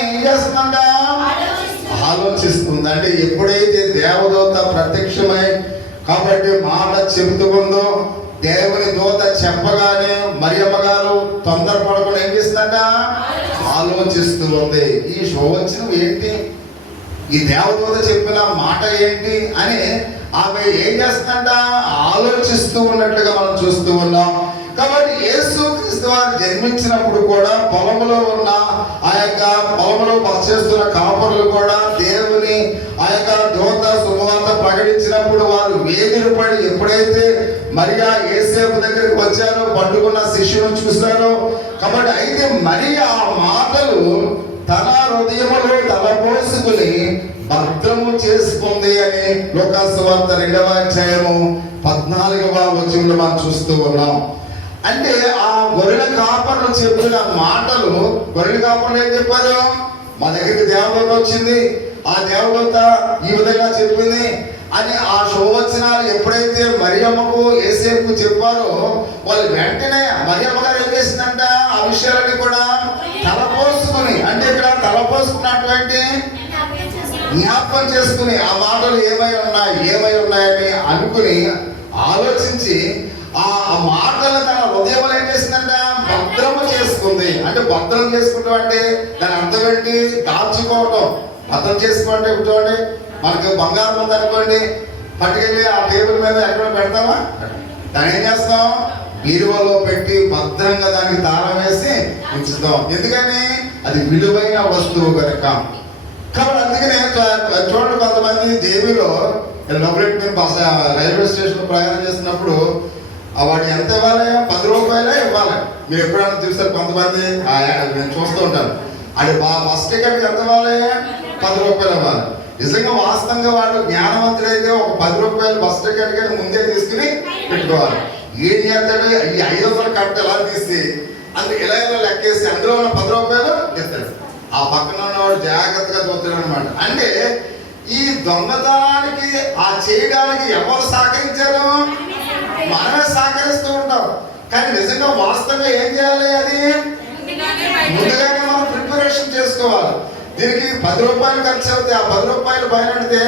ఏం చేస్తుందంట? ఆలోచిస్తుంది. అంటే ఎప్పుడైతే దేవదూత ప్రత్యక్షమై కాబట్టి మాట చెబుతూ ఉందో, దేవుని దూత చెప్పగానే మరియమ్మ గారు తొందరపడకుండా ఏం చేస్తుందంట? ఆలోచిస్తూ ఉంది. ఈ శోభవచనం ఏంటి, ఈ దేవదూత చెప్పిన మాట ఏంటి అని ఆమె ఏం చేస్తుందంట? ఆలోచిస్తూ ఉన్నట్లుగా మనం చూస్తూ ఉన్నాం. కాబట్టి యేసుక్రీస్తు వారు జన్మించినప్పుడు కూడా పొలంలో ఉన్న ఆ యొక్క పొలంలో బస చేస్తున్న కాపరులు కూడా దేవుని ఆ యొక్క దూత శుభవార్త ప్రకటించినప్పుడు వారు వేగిరపడి ఎప్పుడైతే మరియా యేసేపు దగ్గరికి వచ్చారో, పండుకున్న శిష్యులను చూశారో, కాబట్టి అయితే మరియా ఆ మాటలు తన హృదయములో తలపోసుకుని భద్రము చేసుకుంది అని లూకాసు వార్త 2వ అధ్యాయము 14వ వచనంలో మనం చూస్తూ ఉన్నాం. అంటే ఆ గొర్రెల కాపర్లు చెప్పిన మాటలు, గొర్రెల కాపర్లు ఏం చెప్పారు? మా దగ్గరికి దేవదూత వచ్చింది, ఆ దేవదూత ఈ విధంగా చెప్పింది అని ఆ శుభవచనాలు ఎప్పుడైతే మరియమ్మకు యేసేపుకు చెప్పారో, వాళ్ళు వెంటనే మరియమ్మ గారు ఏం చేసిందంట? ఆ విషయాలన్నీ కూడా తలపోసుకుని, అంటే ఇక్కడ తలపోసుకున్నటువంటి జ్ఞాపకం చేసుకుని ఆ మాటలు ఏమై ఉన్నాయని అనుకుని ఆలోచించి ఆ మాటలను తన హృదయంలో ఏం చేసిందంట? భద్రము చేసుకుంది. అంటే భద్రం చేసుకుంటాం అంటే దాని అర్థం ఏంటి? దాచుకోవటం. భద్రం చేసుకోవాలంటే చూడండి, మనకు బంగారం ఉంది అనుకోండి, పట్టుకెళ్ళి ఆ టేబుల్ మీద ఎక్కడ పెడతామా? దాన్ని ఏం చేస్తాం? బీరువాలో పెట్టి భద్రంగా దానికి తాళం వేసి ఉంచుతాం. ఎందుకని? అది విలువైన వస్తువు కనుక. కాబట్టి అందుకనే చూడండి, కొంతమంది జేబీలో రైల్వే స్టేషన్ ప్రయాణం చేస్తున్నప్పుడు వాడు ఎంత ఇవ్వాలి? 10 రూపాయలే ఇవ్వాలి. మీరు ఎప్పుడైనా చూస్తారు, కొంతమంది నేను చూస్తూ ఉంటాను, అది బస్ టికెట్ ఎంత ఇవ్వాలి? 10 రూపాయలు ఇవ్వాలి. నిజంగా వాస్తవంగా వాడు జ్ఞానవంతుడైతే ఒక 10 రూపాయలు బస్ టికెట్ కానీ ముందే తీసుకుని పెట్టుకోవాలి. ఏం చేస్తాడు? ఈ 500 కట్ట ఎలా తీసి అందులో ఇలా లెక్కేసి అందులో ఉన్న 10 రూపాయలు ఇస్తాడు. ఆ పక్కన ఉన్నవాడు జాగ్రత్తగా చూస్తాడు అనమాట. అంటే ఈ దొంగతనానికి ఆ చేయడానికి ఎవరు సహకరించారు? మనమే సహకరిస్తూ ఉంటాం. కానీ నిజంగా వాస్తవంగా ఏం చేయాలి? అది ముందుగానే మనం ప్రిపరేషన్ చేసుకోవాలి. దీనికి 10 రూపాయలు ఖర్చు అవుతాయి. ఆ 10 రూపాయలు బయలుడితే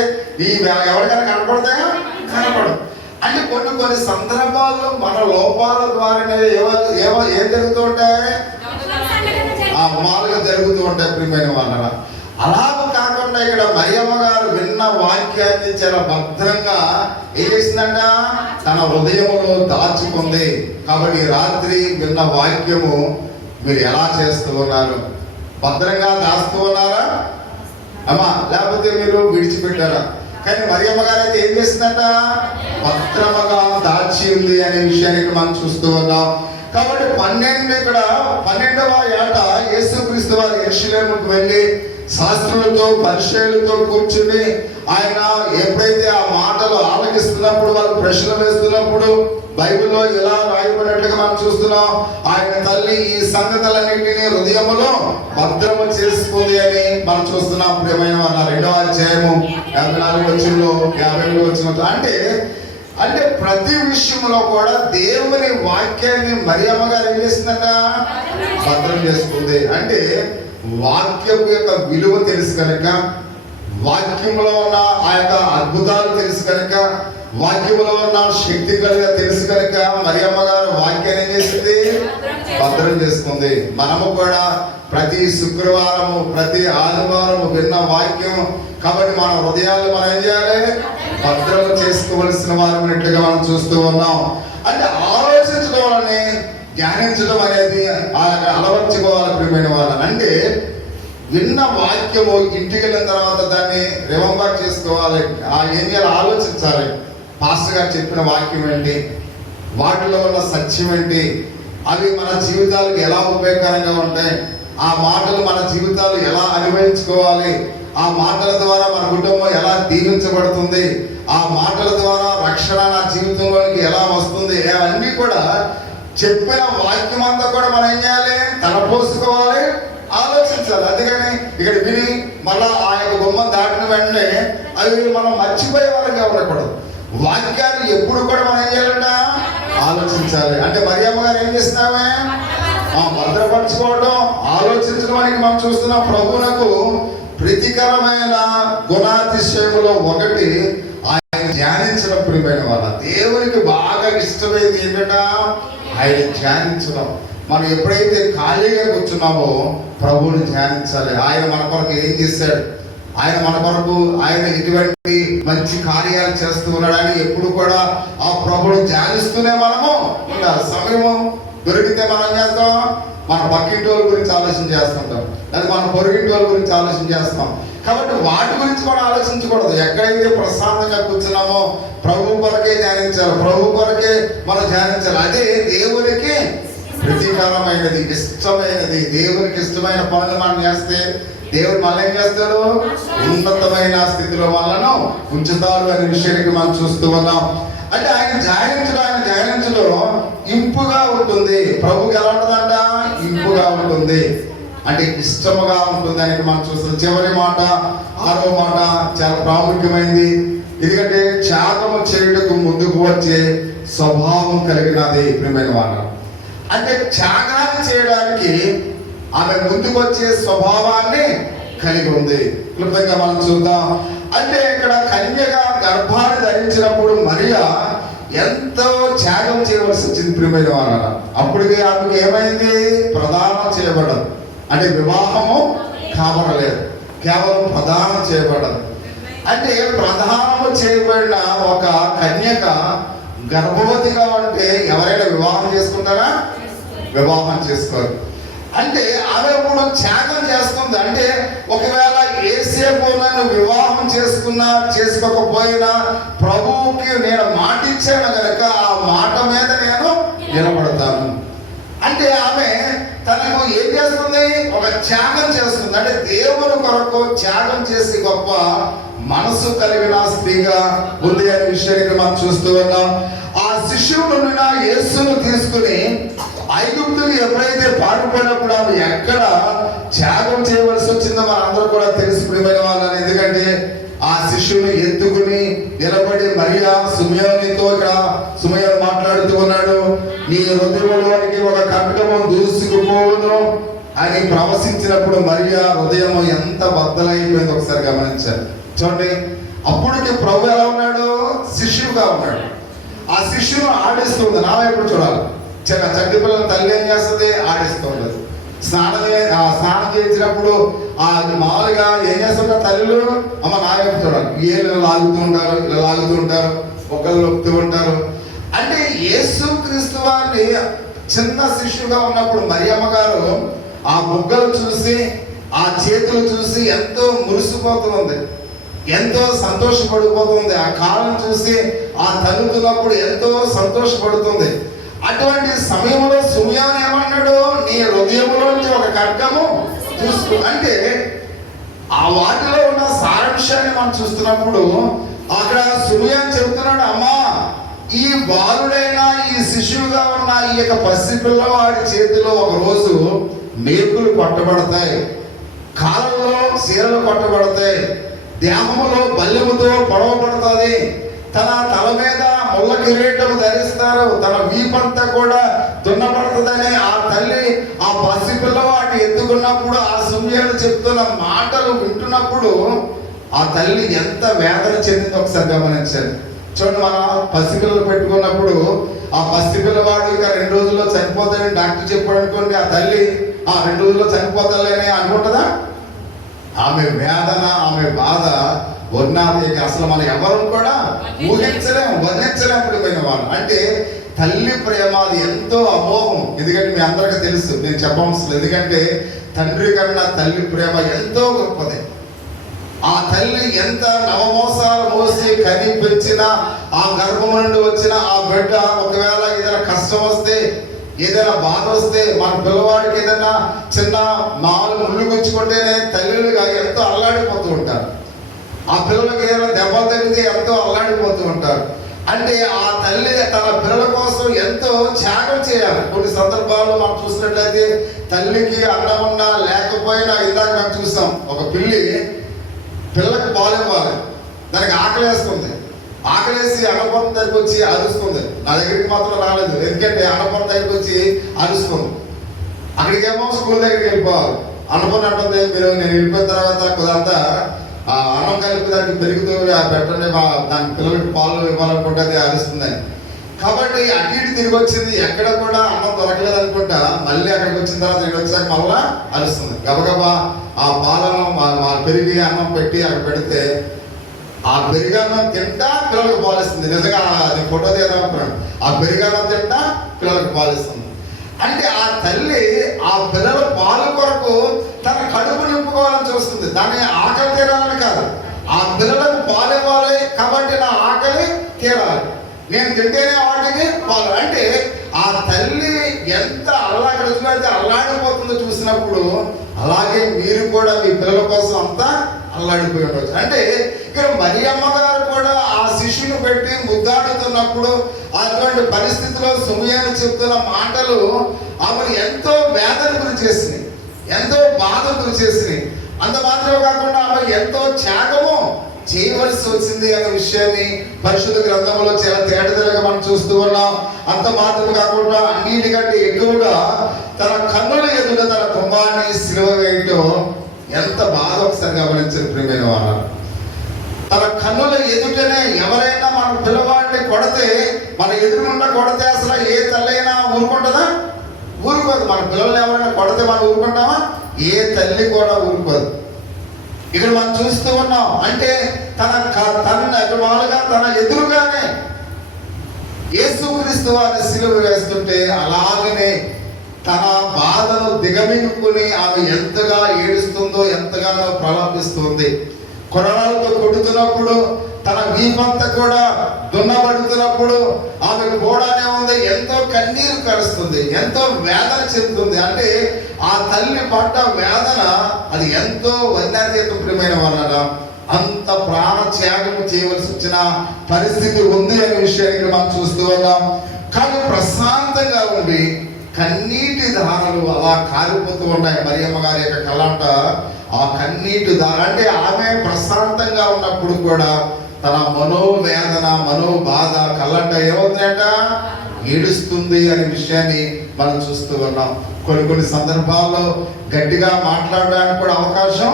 ఈ ఎవరికైనా కనపడతాయా? కనపడదు. అంటే కొన్ని సందర్భాల్లో మన లోపాల ద్వారానే ఏం జరుగుతూ ఉంటాయి? ఆ మాలుగా జరుగుతూ ఉంటాయి. ప్రియమైన వాళ్ళ అలాగ కాకుండా ఇక్కడ మరియమ్మ గారు విన్న వాక్యాన్ని చాలా భద్రంగా ఏం చేసిందంట? తన హృదయంలో దాచుకుంది. కాబట్టి రాత్రి విన్న వాక్యము మీరు ఎలా చేస్తూ ఉన్నారు? భద్రంగా దాస్తూ ఉన్నారా అమ్మా, లేకపోతే మీరు విడిచిపెట్టారా? కానీ మరియమ్మ గారు అయితే ఏం చేసిందంట? భద్రముగా దాచి ఉంది అనే విషయాన్ని మనం చూస్తూ ఉన్నాం. కాబట్టి 12వ ఏట యేసుక్రీస్తు వారు యెరూషలేముకు వెళ్ళి శాస్త్రులతో పరిచయులతో కూర్చుని ఆయన ఎప్పుడైతే ఆ మాటలు ఆలకిస్తున్నప్పుడు, వాళ్ళు ప్రశ్నలు వేస్తున్నప్పుడు బైబిల్లో ఇలా రాయబడినట్లుగా మనం చూస్తున్నాం, ఆయన తల్లి ఈ సంగతులన్నింటినీ హృదయములో భద్రము చేసుకుంది అని మనం చూస్తున్నాం. ప్రియమైన వాళ్ళ 2వ అధ్యాయము 54 వచనంలో 50 వచనంలో అంటే ప్రతి విషయంలో కూడా దేవుని వాక్యాన్ని మరియమ్మ గారు ఏం చేసిందంట? భద్రం చేసుకుంది. అంటే వాక్యం యొక్క విలువ తెలుసు కనుక, వాక్యంలో ఉన్న ఆ యొక్క అద్భుతాలు తెలుసు కనుక, వాక్యంలో ఉన్న శక్తి కలిగ తెలుసు కనుక మరియమ్మ గారు వాక్యాన్ని ఏం చేసింది? భద్రం చేసుకుంది. మనము కూడా ప్రతి శుక్రవారము, ప్రతి ఆదివారము విన్న వాక్యం కాబట్టి మన హృదయాలు మనం ఏం చేయాలి? భద్రం చేసుకోవలసిన వారినట్టుగా మనం చూస్తూ ఉన్నాం. అంటే ఆలోచించడం వలనే ధ్యానించడం అనేది అలవర్చుకోవాలి. ప్రియమైన వాళ్ళ అంటే విన్న వాక్యము ఇంటికి వెళ్ళిన తర్వాత దాన్ని రిమెంబర్ చేసుకోవాలి. ఏం చేయాలి? ఆలోచించాలి. పాస్టర్ గారు చెప్పిన వాక్యం ఏంటి, వాటిలో ఉన్న సత్యం ఏంటి, అవి మన జీవితాలకు ఎలా ఉపయోగకరంగా ఉంటాయి, ఆ మాటలు మన జీవితాలు ఎలా అనుభవించుకోవాలి, ఆ మాటల ద్వారా మన కుటుంబం ఎలా దీవించబడుతుంది, ఆ మాటల ద్వారా రక్షణ నా జీవితంలోనికి ఎలా వస్తుంది, అవన్నీ కూడా చెప్పిన వాక్యం అంతా కూడా మనం ఏం చేయాలి? తలపోసుకోవాలి, ఆలోచించాలి. అందుకని ఇక్కడ విని మళ్ళా ఆ యొక్క గుమ్మం దాటిన వెంటనే అవి మనం మర్చిపోయే వారంగా ఉండకూడదు. వాక్యాన్ని ఎప్పుడు కూడా మనం ఏం చేయాలంట? ఆలోచించాలి. అంటే మరియమ్మ గారు ఏం చేస్తున్నామే? భద్రపరచుకోవడం, ఆలోచించడానికి మనం చూస్తున్నాం. ప్రభువునకు ప్రీతికరమైన గుణాతిశయములో ఒకటి ఆయన ధ్యానించడం. ప్రియమైన వాళ్ళ, దేవునికి బాగా ఇష్టమైంది ఏంటంటే ఆయన ధ్యానించడం. మనం ఎప్పుడైతే ఖాళీగా కూర్చున్నామో ప్రభువుని ధ్యానించాలి. ఆయన మన కొరకు ఏం చేశాడు, ఆయన మన కొరకు ఆయన ఎటువంటి మంచి కార్యాలు చేస్తూ ఉన్నాడని ఎప్పుడు కూడా ఆ ప్రభువుని ధ్యానిస్తూనే మనము ఉండాలి. సమయము దొరికితే మనం చేస్తాం, మన పక్కింటి వాళ్ళ గురించి ఆలోచన చేస్తుంటాం, లేదా మన పొరుగింటి వాళ్ళ గురించి ఆలోచన చేస్తాం. కాబట్టి వాటి గురించి కూడా ఆలోచించకూడదు. ఎక్కడైతే ప్రశాంతంగా కూర్చున్నామో ప్రభు కొరకే ధ్యానించాలి, ప్రభు కొరకే మనం ధ్యానించాలి. అదే దేవునికి ప్రతీకారమైనది, ఇష్టమైనది. దేవునికి ఇష్టమైన పనులు మనం చేస్తే దేవుడు మళ్ళీ ఏం చేస్తాడు, ఉన్నతమైన స్థితిలో మనను ఉంచుతాడు అనే విషయానికి మనం చూస్తూ ఉన్నాం. అంటే ఆయన ధ్యానించడం ఇంపుగా ఉంటుంది. ప్రభుకి ఎలా ఉంటుందంట, ఇంపుగా ఉంటుంది, అంటే ఇష్టముగా ఉంటుంది అని మనం చూస్తాం. చివరి మాట, 6వ మాట చాలా ప్రాముఖ్యమైనది. ఎందుకంటే త్యాగము చేయుటకు ముందుకు వచ్చే స్వభావం కలిగినది. ప్రియమైన వారు, అంటే త్యాగాన్ని చేయడానికి ఆమె ముందుకు వచ్చే స్వభావాన్ని కలిగి ఉంది. క్లుప్తంగా మనం చూద్దాం. అంటే ఇక్కడ కన్యగా గర్భాన్ని ధరించినప్పుడు మరియా ఎంతో త్యాగం చేయవలసి వచ్చింది. ప్రియమైన వారు, అప్పటికే ఆమెకు ఏమైంది, ప్రదానం చేయబడదు. అంటే వివాహము కాబడలేదు, కేవలం ప్రదానం చేయబడదు. అంటే ప్రదానము చేయబడిన ఒక కన్యక గర్భవతిగా ఉంటే ఎవరైనా వివాహం చేసుకుంటారా? వివాహం చేసుకోరు. అంటే ఆమె కూడా త్యాగం చేస్తుంది. అంటే ఒకవేళ ఏసేపు నన్ను వివాహం చేసుకోకపోయినా ప్రభువుకి నేను మాట ఇచ్చాను కనుక ఆ మాట మీద నేను నిలబడతాను. అంటే ఆమె తనకు ఏం చేస్తుంది, ఒక త్యాగం చేస్తుంది. అంటే దేవుని కొరకు త్యాగం చేసి గొప్ప మనసు కలిగిన స్త్రీగా ఉంది అనే విషయాన్ని మనం చూస్తూ ఉన్నాం. ఆ శిష్యుడు నుండి యేసును తీసుకుని ఐగుప్తుని ఎప్పుడైతే పారిపోయినప్పుడు ఆమె ఎక్కడ త్యాగం చేయవలసి వచ్చిందో మనందరూ కూడా తెలిసి ప్రియమైన వాళ్ళని. ఎందుకంటే ఆ శిష్యుని ఎత్తుకుని నిలబడి మరియా సుమయోనితో, ఇక్కడ సుమయోను మాట్లాడుతూ ఉన్నాడు, నీ హృదయంలోనికి ఒక కటకము దూసుకుపోవును అని ప్రవశించినప్పుడు మరియా హృదయం ఎంత బద్దలైపోయింది ఒకసారి గమనించారు. చూడండి, అప్పటికి ప్రభు ఎలా ఉన్నాడు, శిష్యుగా ఉన్నాడు. ఆ శిష్యును ఆడిస్తుంది. నా వైపు చూడాలి. చంటి పిల్లల తల్లి ఏం చేస్తుంది, ఆడిస్తూ ఉండదు. స్నానం చేయించినప్పుడు ఆ మామూలుగా ఏం చేస్తుంటారు తల్లులు, అమ్మ నా వైపు చూడాలి, ఏళ్ళు లాగుతూ ఉంటారు, ఒకళ్ళు నొక్కుతూ ఉంటారు. అంటే యేసుక్రీస్తు వారిని చిన్న శిష్యుగా ఉన్నప్పుడు మరియమ్మ గారు ఆ బుగ్గలు చూసి, ఆ చేతులు చూసి ఎంతో మురిసిపోతుంది, ఎంతో సంతోషపడిపోతుంది. ఆ కాలం చూసి ఆ తల్లుతున్నప్పుడు ఎంతో సంతోషపడుతుంది. అటువంటి సమయంలో సుమయోను ఏమన్నాడు, నీ హృదయంలోంచి ఒక ఖడ్గము చూసుకో. అంటే ఆ వాటిలో ఉన్న సారాంశాన్ని మనం చూస్తున్నప్పుడు అక్కడ సుమయోను చెబుతున్నాడు, అమ్మా ఈ బాలుడైన ఈ శిశువుగా ఉన్న ఈ యొక్క పసిపిల్లవాడి చేతిలో ఒక రోజు మేకులు కొట్టబడతాయి, కాలంలో చీరలు కొట్టబడతాయి, దేహములో బల్యముతో పొడవబడుతుంది, తన తల మీద ముళ్ళ కిరీటం ధరిస్తారు, తన వీపంతా కూడా దున్నపడుతుందని ఆ తల్లి ఆ పసిపిల్లవాడిని ఎత్తుకున్నప్పుడు ఆ సుమయోను చెప్తున్న మాటలు వింటున్నప్పుడు ఆ తల్లి ఎంత వేదన చెందిందో ఒకసారి గమనించండి. చూడండి, మన పసిపిల్లలు పెట్టుకున్నప్పుడు ఆ పసిపిల్లవాడు ఇక 2 రోజుల్లో చనిపోతాడని డాక్టర్ చెప్పాడు అనుకోండి, ఆ తల్లి 2 రోజుల్లో చనిపోతాడని అనుకుంటుందా? ఆమె వేదన, ఆమె బాధ వర్ణాది అసలు మనం ఎవరు కూడా వర్ణించలేకపోయిన వాళ్ళు. అంటే తల్లి ప్రేమ అది ఎంతో అమోఘం. ఎందుకంటే మీ అందరికీ తెలుసు, నేను చెప్పవలసిన, ఎందుకంటే తండ్రి కన్నా తల్లి ప్రేమ ఎంతో గొప్పది. ఆ తల్లి ఎంత నవమోసాలు మోసి కని పెంచిన ఆ గర్భం నుండి వచ్చిన ఆ బిడ్డ ఒకవేళ ఏదైనా కష్టం వస్తే, ఏదైనా బాధ వస్తే, మన పిల్లవాడికి ఏదైనా చిన్న మామూలు ముళ్ళు గుచ్చుకుంటేనే తల్లులుగా ఎంతో అల్లాడిపోతూ ఉంటారు. ఆ పిల్లలకి ఏదైనా దెబ్బలు తగిలితే ఎంతో అల్లాడిపోతూ ఉంటారు. అంటే ఆ తల్లి తన పిల్లల కోసం ఎంతో త్యాగం చేయాలి. కొన్ని సందర్భాల్లో మనం చూసినట్లయితే తల్లికి అన్నం ఉన్నా లేకపోయినా, ఇందాక మనం చూసాం, ఒక పిల్లకి పాలు ఇవ్వాలి, దానికి ఆకలేస్తుంది, ఆకలేసి అన్నపూర్ణ దగ్గరికి వచ్చి అరుస్తుంది. నా దగ్గరికి మాత్రం రాలేదు, ఎందుకంటే అన్నపూర్ణ దగ్గరికి వచ్చి అరుస్తుంది. అక్కడికేమో స్కూల్ దగ్గరికి వెళ్ళిపోవాలి. అనుకుని అంటుంది, మీరు నేను వెళ్ళిపోయిన తర్వాత కొద్దంతా అన్నం కలిపి దానికి పెరుగుతూ పెట్టండి, దాని పిల్లలకి పాలు ఇవ్వాలనుకుంటే అది అరుస్తుందని. కాబట్టి అటు ఇటు తిరిగి వచ్చింది, ఎక్కడ కూడా అన్నం దొరకలేదు అనుకుంటా. మళ్ళీ అక్కడికి వచ్చిన తర్వాత నేను వచ్చాక మళ్ళా అరుస్తుంది. గబగబా ఆ పాలను పెరిగి అన్నం పెట్టి అక్కడ పెడితే ఆ పెరిగన్నం తింటా పిల్లలకు పాలిస్తుంది. నిజంగా అది ఫోటో తీయాలనుకున్నాను. ఆ పెరిగన్నం తింటా పిల్లలకు పాలిస్తుంది. అంటే ఆ తల్లి ఆ పిల్లల పాలు కొరకు తన కడుపు నింపుకోవాలని చూస్తుంది. దాని ఆకలి తీరాలని కాదు, ఆ పిల్లలకు పాలు ఇవ్వాలి కాబట్టి నా ఆకలి తీరాలి, నేను తింటేనే వాటికి పాలు. అంటే ఆ తల్లి ఎంత అల్లాడితే అల్లాడిపోతుందో చూసినప్పుడు, అలాగే మీరు కూడా మీ పిల్లల కోసం అంతా అల్లాడిపోయి ఉండవచ్చు. అంటే ఇక్కడ మరియమ్మ గారు కూడా ఆ శిష్యుని పెట్టి ముద్దాడుతున్నప్పుడు అటువంటి పరిస్థితిలో సుమయాని చెప్తున్న మాటలు ఆమెను ఎంతో వేదన గురి చేసినాయి, ఎంతో బాధ గురి చేసినాయి. అంత మాత్రమే కాకుండా ఆమె ఎంతో త్యాగము చేయవలసి వచ్చింది అనే విషయాన్ని పరిశుద్ధ గ్రంథంలో చాలా తేటతెల్లగా మనం చూస్తూ ఉన్నాం. అంత మాత్రమే కాకుండా అన్నిటికంటే ఎక్కువగా తన కన్నుల ఎదుట తన కుమారుని సిలువ వేయటం ఎంత బాధ ఒకసారి గమనించిన ప్రియమైన వారు. తన కన్నుల ఎదుటనే ఎవరైనా మన పిల్లవాడిని కొడితే, మన ఎదురుగుండా కొడితే అసలు ఏ తల్లైనా ఊరుకుంటుందా? ఊరుకోదు. మన పిల్లల్ని ఎవరైనా కొడితే మనం ఊరుకుంటామా? ఏ తల్లి కూడా ఊరుకోదు. ఇక్కడ మనం చూస్తూ ఉన్నాం. అంటే తన ఎదురుగానే యేసుక్రీస్తు వారిని సిలువ వేస్తుంటే అలాగనే తన బాధను దిగమింగుకుని ఆమె ఎంతగా ఏడుస్తుందో, ఎంతగానో ప్రలాపిస్తుంది. కొరడాలతో కొడుతున్నప్పుడు, తన వీపంతా కూడా దున్నబడుతున్నప్పుడు ఆమె కూడానే ఉంది, ఎంతో కన్నీరు కరుస్తుంది, ఎంతో వేదన చెందుతుంది. అంటే ఆ తల్లి పడ్డ వేదన అది ఎంతో వర్ణాతీతం ప్రియమైన వాళ్ళ. అంత ప్రాణ త్యాగము చేయవలసి వచ్చిన పరిస్థితి ఉంది అనే విషయానికి మనం చూస్తూ ఉన్నాం. కానీ ప్రశాంతంగా ఉండి కన్నీటి ధారలు అలా కారిపోతూ ఉన్నాయి మరియమ్మ గారి యొక్క కళ్ళంట. ఆ కన్నీటి ధార అంటే ఆమె ప్రశాంతంగా ఉన్నప్పుడు కూడా తన మనోవేదన, మనోబాధ కళ్ళంట ఏమవుతుందంట? ఏడుస్తుంది అనే విషయాన్ని మనం చూస్తూ ఉన్నాం. కొన్ని సందర్భాల్లో గట్టిగా మాట్లాడడానికి కూడా అవకాశం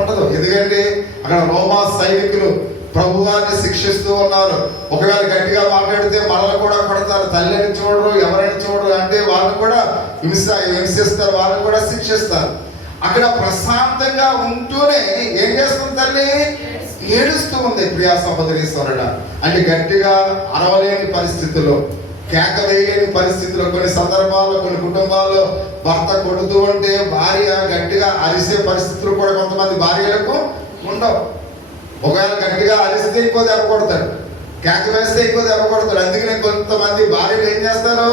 ఉండదు. ఎందుకంటే అక్కడ రోమా సైనికులు ప్రభువాన్ని శిక్షిస్తూ ఉన్నారు. ఒకవేళ గట్టిగా మాట్లాడితే మనల్ని కూడా కొడతారు, తల్లిని చూడరు, ఎవరైనా చూడరు, అంటే వాళ్ళు కూడా హింసిస్తారు, వాళ్ళని కూడా శిక్షిస్తారు. అక్కడ ప్రశాంతంగా ఉంటూనే ఏం చేస్తుంది తల్లి? ఏడుస్తూ ఉంది. ప్రియా సహోదరీశ్వరుడ, అంటే గట్టిగా అరవలేని పరిస్థితుల్లో, కేక వేయలేని పరిస్థితుల్లో, కొన్ని సందర్భాల్లో కొన్ని కుటుంబాల్లో భర్త కొడుతూ ఉంటే భార్య గట్టిగా అరిసే పరిస్థితులు కూడా కొంతమంది భార్యలకు ఉండవు. ఒకవేళ గట్టిగా అరిస్తే ఇంకో దెబ్బ కొడతాడు, కేక వేస్తే ఇంకో దెబ్బ కొడతాడు. అందుకనే కొంతమంది భార్యలు ఏం చేస్తారు?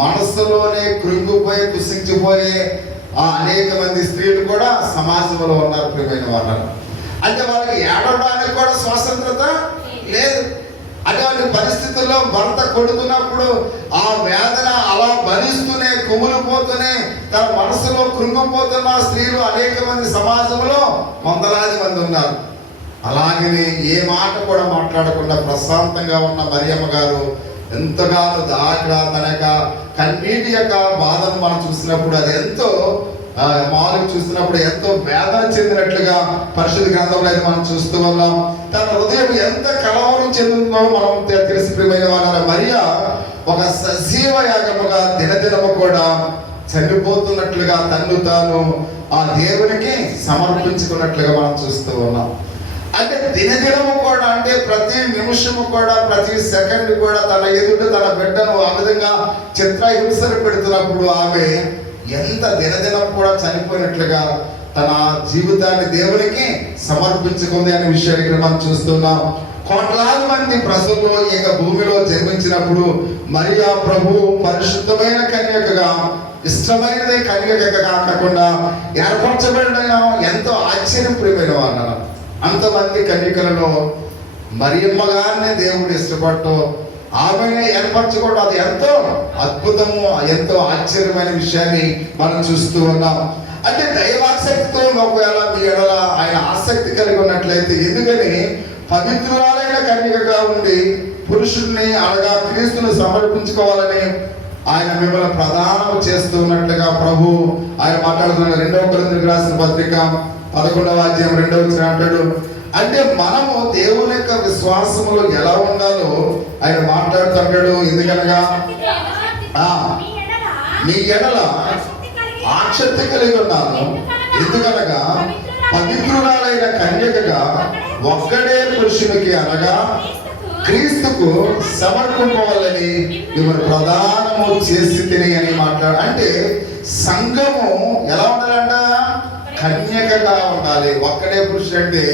మనసులోనే కృంగిపోయి కుసించిపోయే అనేక మంది స్త్రీలు కూడా సమాజంలో ఉన్నారు ప్రియమైన వాళ్ళు. అంటే వాళ్ళకి ఏడవడానికి కూడా స్వాతంత్రత లేదు. అటువంటి పరిస్థితుల్లో భర్త కొడుతున్నప్పుడు ఆ వేదన అలా భరిస్తూనే కుమిలిపోతూనే తన మనసులో కృంగిపోతున్న స్త్రీలు అనేక మంది సమాజంలో వందలాది మంది ఉన్నారు. అలాగనే ఏ మాట కూడా మాట్లాడకుండా ప్రశాంతంగా ఉన్న మరియమ్మ గారు ఎంతగానో దాకా తన యొక్క కన్నీటి యొక్క బాధను మనం చూసినప్పుడు అది ఎంతో మామూలుగా చూస్తున్నప్పుడు ఎంతో వేదన చెందినట్లుగా పరిశుద్ధ గ్రంథంలో అయితే మనం చూస్తూ ఉన్నాం. తన హృదయం ఎంత కలవరం చెందుతుందో మనం తెలిసి ప్రియమైన వాళ్ళ మరియా ఒక సజీవ యాగముగా దినదినము కూడా చనిపోతున్నట్లుగా తన్ను తాను ఆ దేవునికి సమర్పించుకున్నట్లుగా మనం చూస్తూ ఉన్నాం. అంటే దినదినము కూడా, అంటే ప్రతి నిమిషము కూడా, ప్రతి సెకండ్ కూడా తన ఎదుట తన బిడ్డను ఆ విధంగా చిత్రహింసలు పెడుతున్నప్పుడు ఆమె ఎంత దినదినం కూడా చనిపోయినట్లుగా తన జీవితాన్ని దేవునికి సమర్పించుకుంది అనే విషయాన్ని మనం చూస్తున్నాం. కోట్లాది మంది ప్రజల్లో ఈ భూమిలో జన్మించినప్పుడు మరియా ప్రభు పరిశుద్ధమైన కన్యకగా, ఇష్టమైనదే కన్యకగా కాకుండా ఏర్పరచబడిన ఎంతో ఆశ్చర్యప్రియమైన వాళ్ళు. అంతమంది కన్యకలలో మరియమ్మ గారిని దేవుడు ఇష్టపడటం, ఆమెనే ఏర్పరచుకోవడం, అది ఎంతో అద్భుతము, ఎంతో ఆశ్చర్యమైన విషయాన్ని మనం చూస్తూ ఉన్నాం. అంటే దైవాసక్తితో ఒకవేళ మీ ఎడల ఆయన ఆసక్తి కలిగి ఉన్నట్లయితే, ఎందుకని పవిత్రురాలైన కన్యకగా ఉండి పురుషుడిని అనగా క్రీస్తును సమర్పించుకోవాలని ఆయన మిమ్మల్ని ప్రదానం చేస్తున్నట్లుగా ప్రభు ఆయన మాట్లాడుతున్నాడు. 2 కొరింథీయులకు రాసిన పత్రిక 11వ అధ్యాయం 2వ వచనం అంటాడు. అంటే మనము దేవుని యొక్క విశ్వాసములో ఎలా ఉండాలో ఆయన మాట్లాడుతుంటాడు. ఎందుకనగా మీ ఎడల ఆసక్తి కలిగి ఉన్నాను. ఎందుకనగా పవిత్రురాలైన కన్యకగా ఒక్కడే పురుషునికి అనగా క్రీస్తుకు సమర్పింపవాలని మిమ్మల్ని ప్రదానము చేసి తిని అని మాట్లాడు. అంటే సంఘము ఎలా ఉండాలంట? కన్యకగా ఉండాలి. ఒక్కడే పురుషుడు అంటే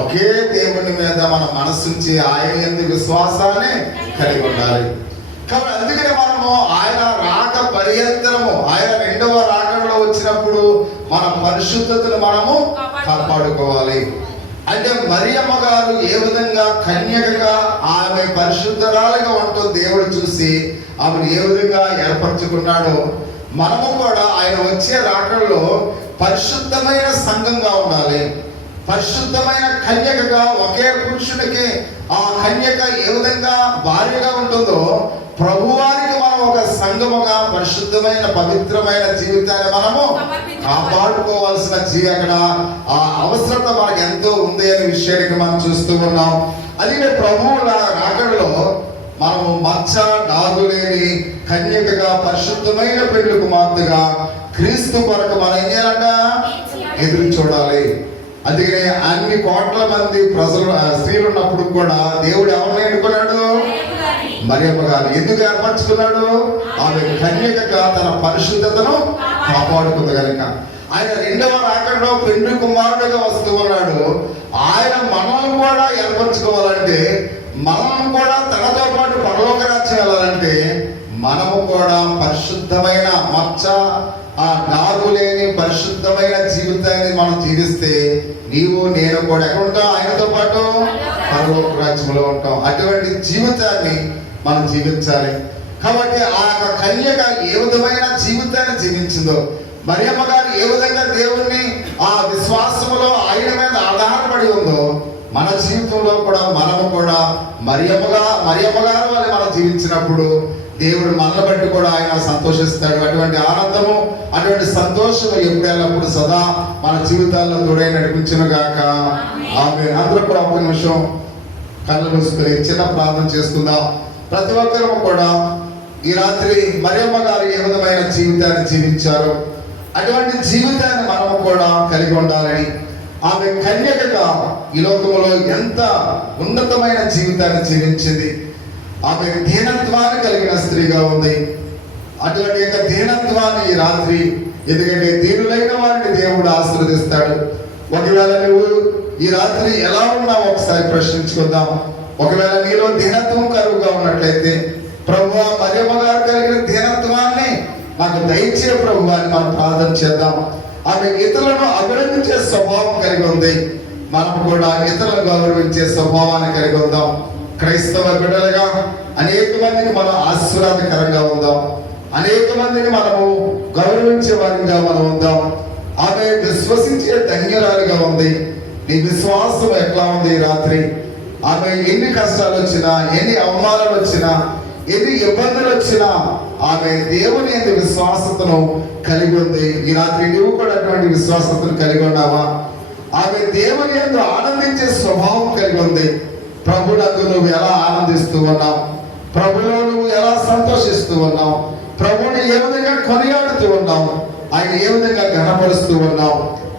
ఒకే దేవుని మీద మన మనస్సుంచి ఆయన యందు విశ్వాసాన్ని కలిగి ఉండాలి. కాబట్టి అందుకని మనము ఆయన రాక పర్యంతరము, ఆయన 2వ రాకడలో వచ్చినప్పుడు మన పరిశుద్ధతను మనము కాపాడుకోవాలి. అంటే మరియమ్మ గారు ఏ విధంగా కన్యకగా ఆమె పరిశుద్ధరాలుగా ఉంటూ దేవుడు చూసి ఆమెను ఏ విధంగా ఏర్పరచుకున్నాడో మనము కూడా ఆయన వచ్చే రాకడలో పరిశుద్ధమైన సంఘంగా ఉండాలి. పరిశుద్ధమైన కన్యకగా ఒకే పురుషునికి ఆ కన్యక ఏ విధంగా భార్యగా ఉంటుందో ప్రభువారికి మనం ఒక సంఘముగా పరిశుద్ధమైన పవిత్రమైన జీవితాన్ని మనము కాపాడుకోవాల్సిన అక్కడ ఆ అవసరత మనకు ఎంతో ఉంది అనే విషయానికి మనం చూస్తూ ఉన్నాం. అలాగే ప్రభువుల రాకడలో మనము మచ్చ డాగు లేని కన్యకగా పరిశుద్ధమైన పెళ్లి కుమార్తెగా క్రీస్తు కొరకు మనం ఏం చేయాలంట? ఎదురు చూడాలి. అందుకనే అన్ని కోట్ల మంది ప్రజలు స్త్రీలు ఉన్నప్పుడు కూడా దేవుడు ఎవరిని ఎన్నుకున్నాడు? మరియమ్మ గారు. ఎందుకు ఏర్పరచుకున్నాడు? ఆమె కన్యకగా తన పరిశుద్ధతను కాపాడుకుంది కనుక. ఆయన 2వ రాకడలో పెండ్లి కుమారుడుగా వస్తూ ఉన్నాడు. ఆయన మనల్ని కూడా ఏర్పరచుకోవాలంటే, మనల్ని కూడా తనతో పాటు పరలోక రాజ్యం వెళ్ళాలంటే మనము కూడా పరిశుద్ధమైన మచ్చ ఆ డాగు లేని పరిశుద్ధమైన జీవితాన్ని మనం జీవిస్తే నీవు నేను కూడా ఎక్కడ ఉంటాం? ఆయనతో పాటు పరలోక రాజ్యంలో ఉంటాం. అటువంటి జీవితాన్ని మనం జీవించాలి. కాబట్టి ఆ యొక్క కన్యక ఏ విధమైన జీవితాన్ని జీవించిందో, మరియమ్మ గారు ఏ విధంగా దేవుణ్ణి ఆ విశ్వాసములో ఆయన మీద ఆధారపడి ఉందో, మన జీవితంలో కూడా మనము కూడా మరియమ్మ గారు వల్ల మనం జీవించినప్పుడు దేవుడు మనల్ని బట్టి కూడా ఆయన సంతోషిస్తాడు. అటువంటి ఆనందము, అటువంటి సంతోషము ఎప్పుడెల్లప్పుడు సదా మన జీవితాల్లో తోడై నడిపించును గాక. ఆమె అందరూ కూడా ఒక నిమిషం కళ్ళు మూసుకొని చిన్న ప్రార్థన చేసుకుందాం. ప్రతి ఒక్కరూ కూడా ఈ రాత్రి మరియమ్మ గారు ఏ విధమైన జీవితాన్ని జీవించారు, అటువంటి జీవితాన్ని మనము కూడా కలిగి ఉండాలని, ఆమె కన్యకగా ఈ లోకంలో ఎంత ఉన్నతమైన జీవితాన్ని జీవించింది. ఆమె దీనత్వాన్ని కలిగిన స్త్రీగా ఉంది. అటువంటి యొక్క దీనత్వాన్ని ఈ రాత్రి, ఎందుకంటే దీనులైన వారిని దేవుడు ఆశీర్వదిస్తాడు. ఒకవేళ నువ్వు ఈ రాత్రి ఎలా ఉన్నావు ఒకసారి ప్రశ్నించుకుందాం. ఒకవేళ నీలో దీనత్వం కరువుగా ఉన్నట్లయితే, ప్రభువా మరియమ్మ గారు కలిగిన దీనత్వాన్ని నాకు దయచే ప్రభువా అని మనం ప్రార్థన చేద్దాం. ఆమె ఇతరులను అభినందించే స్వభావం కలిగి ఉంది. మనం కూడా ఇతరులను గౌరవించే స్వభావాన్ని కలిగి ఉందాం. క్రైస్తవ బిడ్డలుగా అనేక మందికి మనం ఆశీర్వాదకరంగా ఉందాం. అనేక మందిని మనము గౌరవించే వారిగా మనం ఉందాం. ఆమె విశ్వసించే ధన్యురాలుగా ఉంది. నీ విశ్వాసం ఎట్లా ఉంది ఈ రాత్రి? ఆమె ఎన్ని కష్టాలు వచ్చినా, ఎన్ని అవమానాలు వచ్చినా, ఎన్ని ఇబ్బందులు వచ్చినా ఆమె దేవుని యందు విశ్వాసతను కలిగి ఉంది. ఈ రాత్రి నువ్వు కూడా అటువంటి విశ్వాసతను కలిగి ఉన్నావా? ఆమె దేవుని యందు ఆనందించే స్వభావం కలిగి ఉంది. ప్రభునందు నువ్వు ఎలా ఆనందిస్తూ ఉన్నావు? ప్రభులో నువ్వు ఎలా సంతోషిస్తూ ఉన్నావు? ప్రభుని ఏ విధంగా కొనియాడుతూ ఉన్నావు? ఆయన ఏ విధంగా ఘనపరుస్తూ ఉన్నావు?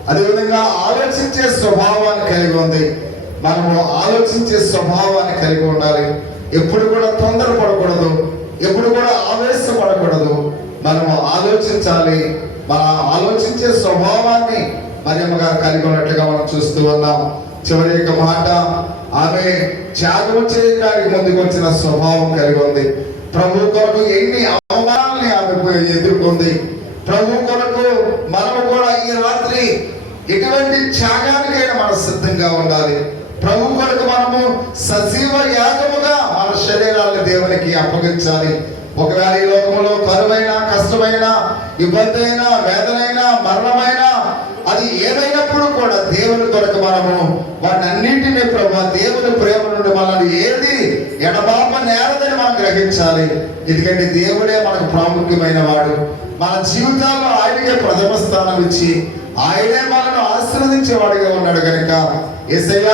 అదేవిధంగా ఆలోచించే స్వభావాన్ని కలిగి ఉంది. మనము ఆలోచించే స్వభావాన్ని కలిగి ఉండాలి. ఎప్పుడు కూడా తొందరపడకూడదు, ఎప్పుడు కూడా ఆవేశపడకూడదు. మనము ఆలోచించాలి. మన ఆలోచించే స్వభావాన్ని మరియమ్మ గారు కలిగి ఉన్నట్లుగా మనం చూస్తూ ఉన్నాం. చివరి యొక్క మాట, ఆమె త్యాగం చేయడానికి ముందుకు వచ్చిన స్వభావం కలిగి ఉంది. ప్రభు కొరకు ఎన్ని అవమానాలని ఆమె ఎదుర్కొంది. ప్రభు కొరకు మనము కూడా ఈ రాత్రి ఎటువంటి త్యాగానికైనా మనం సిద్ధంగా ఉండాలి. ప్రభు కొరకు మనము సజీవ యాగముగా మన శరీరాలను దేవునికి అప్పగించాలి. ఒకవేళ ఈ లోకంలో కరువైన, కష్టమైన, ఇబ్బంది అయినా, వేదనైనా, మరణమైనా, అది ఏదైనప్పుడు కూడా దేవుని కొరకు మనము వాటి అన్నింటినీ ప్రభు దేవుని ప్రేమ నుండి మనల్ని ఏది ఎడబాప నేరదని మనం గ్రహించాలి. ఎందుకంటే దేవుడే మనకు ప్రాముఖ్యమైన వాడు. మన జీవితాల్లో ఆయనకే ప్రథమ స్థానం ఇచ్చి ఆయనే మనను ఆశీర్వదించేవాడిగా ఉన్నాడు కనుక యేసయ్య